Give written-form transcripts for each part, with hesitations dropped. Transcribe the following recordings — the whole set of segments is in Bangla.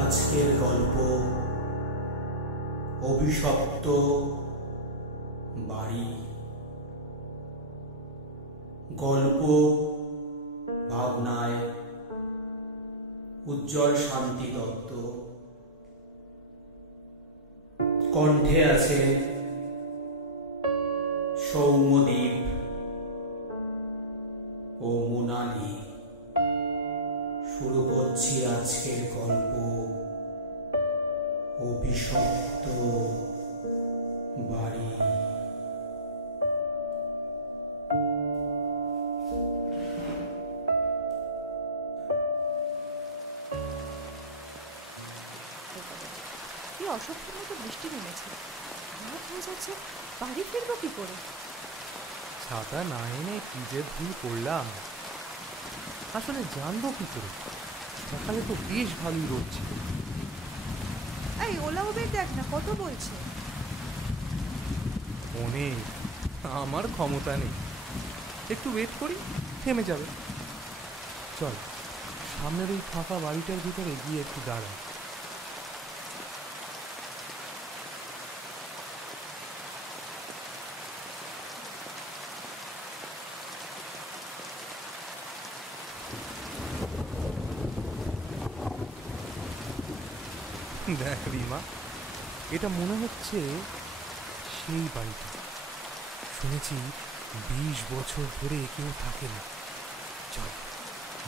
আজকের গল্প অভিশপ্ত বাড়ি। গল্প ভাবনায় উজ্জ্বল শান্তি দত্ত, কণ্ঠে আছে সৌম্যদীপ ও মোনালি। শুরু করছি আজকের গল্প অভিশপ্ত বাড়ি। কি অসহ্যের মতো বৃষ্টি নেমেছে, রাত হয়ে যাচ্ছে, বাড়ি ফিরবো কি করে? ছাতা না এনে কি যে ভুল করলাম। আসলে জানবো কি করে? সকালে তো বেশ ভালোই রোদ ছিল। এই ওলা উবের দেখ না, কত বলছে। অনেক, আমার ক্ষমতা নেই। একটু ওয়েট করি, থেমে যাবে। চল, সামনের ওই ফাঁকা বাড়িটার ভিতরে গিয়ে একটু দাঁড়াই। দেখ রিমা, এটা মনে হচ্ছে সেই বাড়িটা। শুনেছি 20 বছর ধরে কেউ থাকে না। চল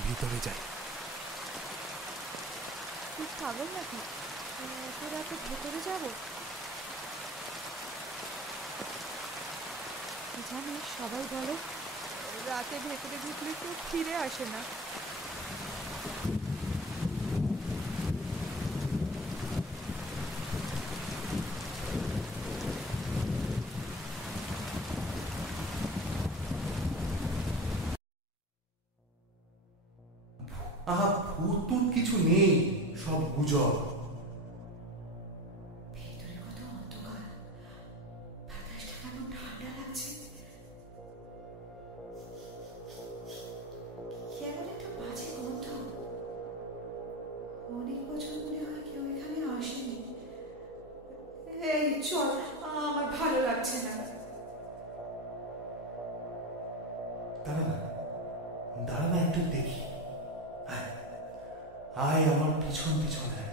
ভিতরে যাই। তুই পাগল নাকি? তোরা তো ভেতরে যাবো? জানিস, সবাই বলে রাতে ভেতরে ঢুকলে কেউ ফিরে আসে না। আহা, ভূত টুত কিছু নেই, সব গুজব। ভেতরে কত অন্ধকার, বাতাসটা কেমন ঠান্ডা লাগছে। কেমন একটা বাজে গন্ধ। অনেক বছর মনে হয় কেউ এখানে আসেনি। এই চল, আমার ভালো লাগছে না। দাঁড়া না, একটু দেখি। আয় আমার পিছন পিছন আয়।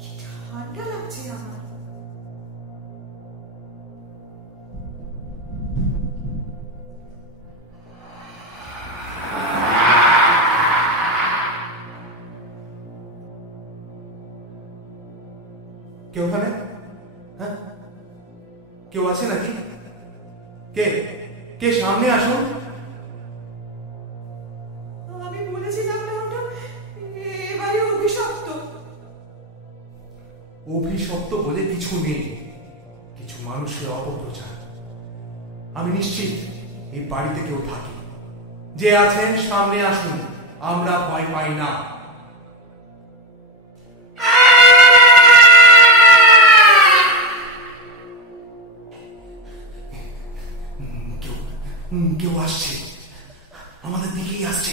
কি ঠান্ডা লাগছে আমার। কে ওখানে? হ্যাঁ, কেউ আছে নাকি? কে কে সামনে আসুন। আমি বলেছিলাম না ওটা এবারে অভিশপ্ত। অভিশপ্ত বলে কিছু নেই, কিছু মানুষের অপপ্রচার। আমি নিশ্চিত এই বাড়িতে কেউ থাকে। যে আছেন সামনে আসুন, আমরা ভয় পাই না। কেউ আসছে, আমাদের দিকেই আসছে।